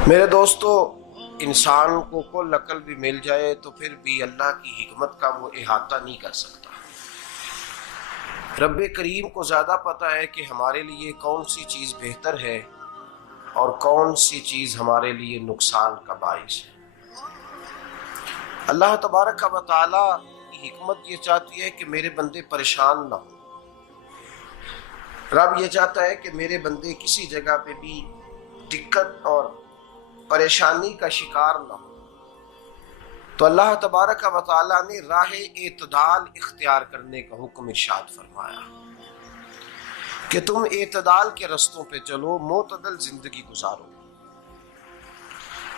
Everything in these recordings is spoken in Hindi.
मेरे दोस्तों, इंसान को कुल अकल भी मिल जाए तो फिर भी अल्लाह की हिकमत का वो इहाता नहीं कर सकता। रब्बे करीम को ज़्यादा पता है कि हमारे लिए कौन सी चीज़ बेहतर है और कौन सी चीज़ हमारे लिए नुकसान का बाइस है। अल्लाह तबारक व तआला की हिकमत ये चाहती है कि मेरे बंदे परेशान ना हो। रब ये चाहता है कि मेरे बंदे किसी जगह पे भी दिक्कत और परेशानी का शिकार ना हो। तो अल्लाह तबारक व तआला ने राह एतदाल इख्तियार करने का हुक्म इरशाद फरमाया कि तुम एतदाल के रस्तों पे चलो, मोतदल जिंदगी गुजारो,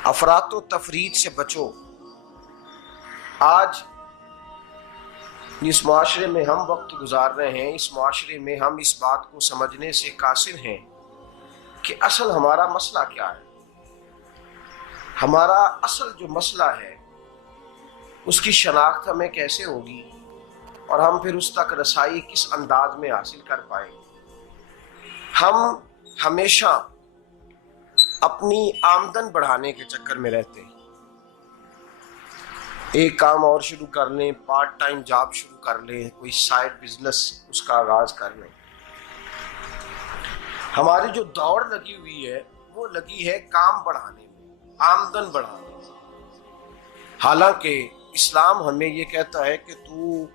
अफरातो तफरीद से बचो। आज जिस माशरे में हम वक्त गुजार रहे हैं, इस माशरे में हम इस बात को समझने से कासिर हैं कि असल हमारा मसला क्या है। हमारा असल जो मसला है उसकी शनाख्त हमें कैसे होगी और हम फिर उस तक रसाई किस अंदाज में हासिल कर पाएंगे। हम हमेशा अपनी आमदन बढ़ाने के चक्कर में रहते हैं। एक काम और शुरू कर लें, पार्ट टाइम जॉब शुरू कर लें, कोई साइड बिजनेस उसका आगाज कर लें। हमारी जो दौड़ लगी हुई है वो लगी है काम बढ़ाने में, आमदन बढ़ाने में। हालांकि इस्लाम हमें ये कहता है कि तू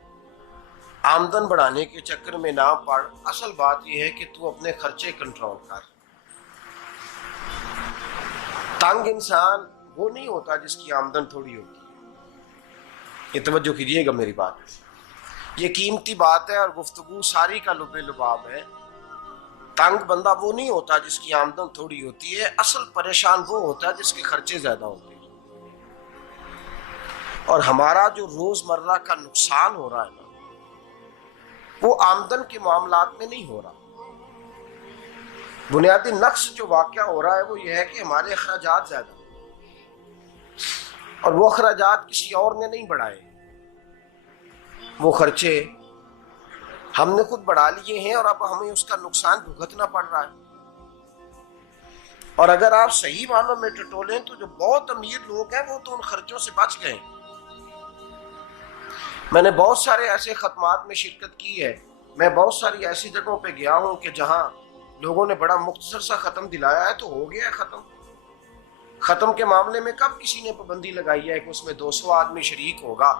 आमदन बढ़ाने के चक्कर में ना पड़। असल बात यह है कि तू अपने खर्चे कंट्रोल कर। तंग इंसान वो नहीं होता जिसकी आमदन थोड़ी होती है। ये तवज्जो कीजिएगा मेरी बात, ये कीमती बात है और गुफ्तगू सारी का लुबे लुबाब है। तंग बंदा वो नहीं होता जिसकी आमदन थोड़ी होती है। असल परेशान वो होता है जिसके खर्चे ज्यादा होते हैं। और हमारा जो रोजमर्रा का नुकसान हो रहा है ना, वो आमदन के मामलात में नहीं हो रहा। बुनियादी नक्श जो वाक़या हो रहा है वो ये है कि हमारे अखराजात ज्यादा, और वो अखराजात किसी और ने नहीं बढ़ाए। वो खर्चे हमने खुद बढ़ा लिए हैं और अब हमें उसका नुकसान भुगतना पड़ रहा है। और अगर आप सही मानों में टटोलें तो जो बहुत अमीर लोग हैं वो तो उन खर्चों से बच गए। मैंने बहुत सारे ऐसे खत्मात में शिरकत की है। मैं बहुत सारी ऐसी जगहों पे गया हूं कि जहां लोगों ने बड़ा मुख्तसर सा खत्म दिलाया है तो हो गया खत्म। खत्म के मामले में कब किसी ने पाबंदी लगाई है कि उसमें 200 आदमी शरीक होगा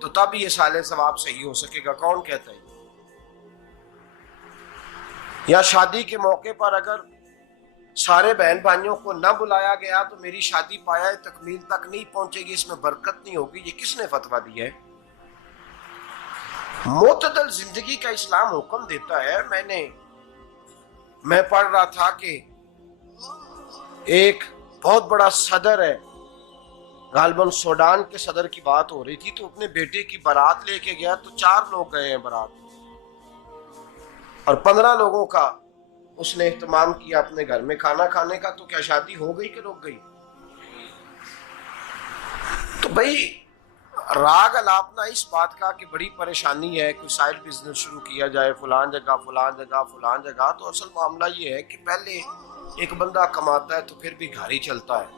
तो तब ये साले सवाब सही हो सकेगा? कौन कहता है? या शादी के मौके पर अगर सारे बहन भाइयों को न बुलाया गया तो मेरी शादी पाया तकमील तक नहीं पहुंचेगी, इसमें बरकत नहीं होगी। ये किसने फतवा दिया है? मोतदल जिंदगी का इस्लाम हुक्म देता है। मैं पढ़ रहा था कि एक बहुत बड़ा सदर है, गालबन सूडान के सदर की बात हो रही थी, तो अपने बेटे की बारात लेके गया तो 4 लोग गए हैं बारात और 15 लोगों का उसने एहतमाम किया अपने घर में खाना खाने का। तो क्या शादी हो गई कि रुक गई? तो भाई राग अलापना इस बात का कि बड़ी परेशानी है, कोई साइड बिजनेस शुरू किया जाए फलान जगह फलान जगह फलान जगह। तो असल मामला ये है कि पहले एक बंदा कमाता है तो फिर भी घर ही चलता है,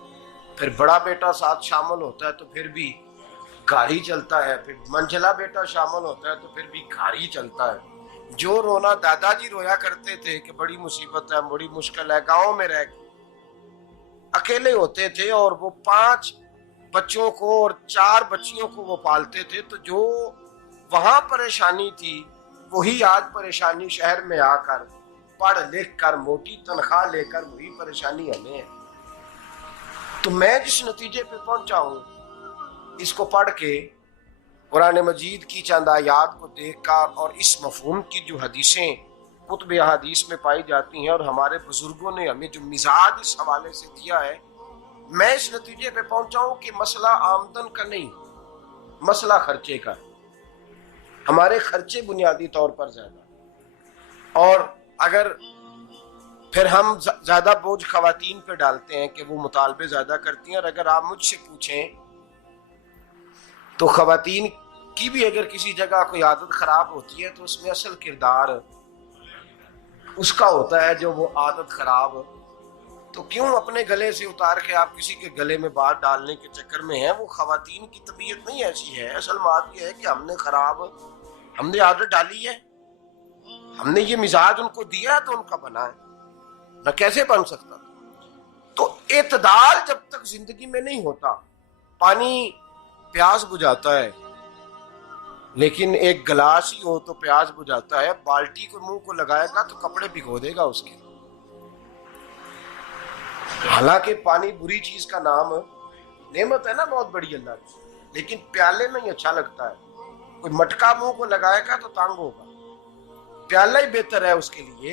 फिर बड़ा बेटा साथ शामिल होता है तो फिर भी घर ही चलता है, फिर मंझला बेटा शामिल होता है तो फिर भी घर ही चलता है। जो रोना दादाजी रोया करते थे कि बड़ी मुसीबत है, बड़ी मुश्किल है, गाँव में रह अकेले होते थे और वो 5 बच्चों को और 4 बच्चियों को वो पालते थे। तो जो वहां परेशानी थी वही आज परेशानी शहर में आकर पढ़ लिख कर मोटी तनख्वाह लेकर वही परेशानी हमें है। तो मैं जिस नतीजे पे पहुंचा हूं इसको पढ़ के, कुरान मजीद की चंद आयात को देखकर और इस मफहूम की जो हदीसें कुतुब हदीस में पाई जाती हैं और हमारे बुजुर्गों ने हमें जो मिजाज इस हवाले से दिया है, मैं इस नतीजे पे पहुंचा हूं कि मसला आमदन का नहीं, मसला खर्चे का। हमारे खर्चे बुनियादी तौर पर ज्यादा, और अगर फिर हम ज्यादा बोझ खवातीन पे डालते हैं कि वो मुतालबे ज्यादा करती हैं। और अगर आप मुझसे पूछें तो खवातीन की भी अगर किसी जगह कोई आदत खराब होती है तो उसमें असल किरदार उसका होता है जो वो आदत खराब तो क्यों अपने गले से उतार के आप किसी के गले में बात डालने के चक्कर में हैं? वो खवातीन की तबीयत नहीं ऐसी है। असल बात यह है कि हमने आदत डाली है, हमने ये मिजाज उनको दिया है तो उनका बना है, न कैसे बन सकता। तो एतदाल जब तक जिंदगी में नहीं होता, पानी प्यास बुझाता है लेकिन एक गिलास ही हो तो प्यास बुझाता है, बाल्टी को मुंह को लगाएगा तो कपड़े भिगो देगा उसके। हालांकि पानी बुरी चीज का नाम नेमत है ना, बहुत बड़ी अल्लाह की, लेकिन प्याले में ही अच्छा लगता है। कोई मटका मुंह को लगाएगा तो तंग होगा, प्याला ही बेहतर है उसके लिए।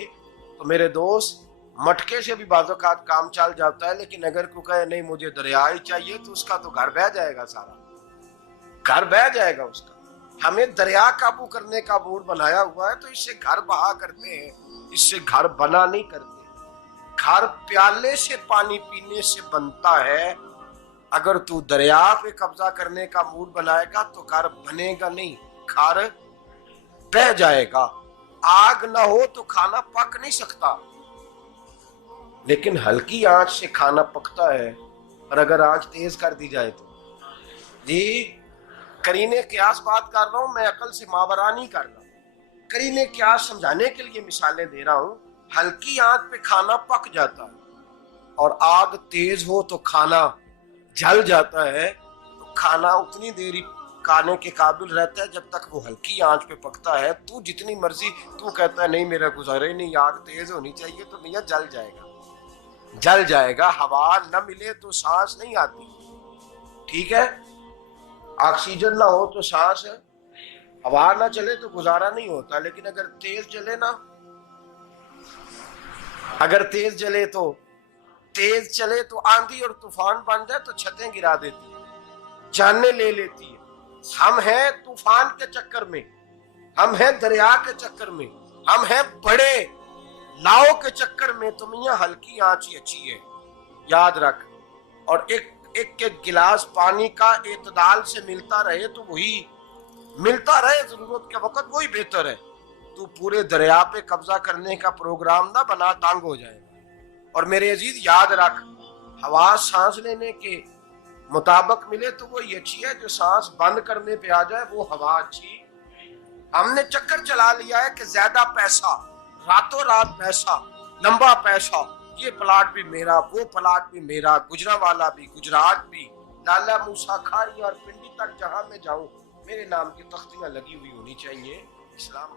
तो मेरे दोस्त, मटके से भी बाज़-औक़ात काम चल जाता है, लेकिन अगर कोई कहे नहीं मुझे दरिया ही चाहिए तो उसका तो घर बह जाएगा, सारा घर बह जाएगा उसका। हमें दरिया काबू करने का मूड बनाया हुआ है तो इससे घर बहा करते हैं, इससे घर बना नहीं करते। घर प्याले से पानी पीने से बनता है। अगर तू दरिया पे कब्जा करने का मूड बनाएगा तो घर बनेगा नहीं, घर बह जाएगा। आग ना हो तो खाना पक नहीं सकता, लेकिन हल्की आंच से खाना पकता है। और अगर आंच तेज कर दी जाए तो जी, करीने क्यास बात कर रहा हूं मैं, अकल से मावरा नहीं कर रहा। करीने क्यास समझाने के लिए मिसालें दे रहा हूं। हल्की आंच पे खाना पक जाता है और आग तेज हो तो खाना जल जाता है। तो खाना उतनी देर खाने के काबिल रहता है जब तक वो हल्की आंच पे पकता है। तू जितनी मर्जी तू कहता है नहीं मेरा गुजारे नहीं, आग तेज होनी चाहिए, तो मियां जल जाएगा, जल जाएगा। हवा न मिले तो सांस नहीं आती, ठीक है। ऑक्सीजन ना हो तो सांस, हवा ना चले तो गुजारा नहीं होता। लेकिन अगर तेज चले ना, अगर तेज चले तो आंधी और तूफान बन जाए तो छतें गिरा देती है, जाने ले लेती है। हम हैं तूफान के चक्कर में, हम हैं दरिया के चक्कर में, हम हैं बड़े लाओ के चक्कर में। तो मियां हल्की आंच ही अच्छी है, याद रख। और एक गिलास पानी का एतदाल से मिलता रहे तो वही मिलता रहे, जरूरत के वक्त वही बेहतर है। तू पूरे दरिया पे कब्जा करने का प्रोग्राम ना बना, तंग हो जाएगा। और मेरे अजीज याद रख, हवा सांस लेने के मुताबिक मिले तो वो ये अच्छी है, जो सांस बंद करने पे आ जाए वो हवा अच्छी। हमने चक्कर चला लिया है कि ज्यादा पैसा, रातों रात पैसा, लंबा पैसा, ये प्लाट भी मेरा, वो प्लाट भी मेरा, गुजरांवाला भी, गुजरात भी, लाला मूसा खाड़ी और पिंडी तक जहां मैं जाऊं मेरे नाम की तख्तियां लगी हुई होनी चाहिए। इस्लाम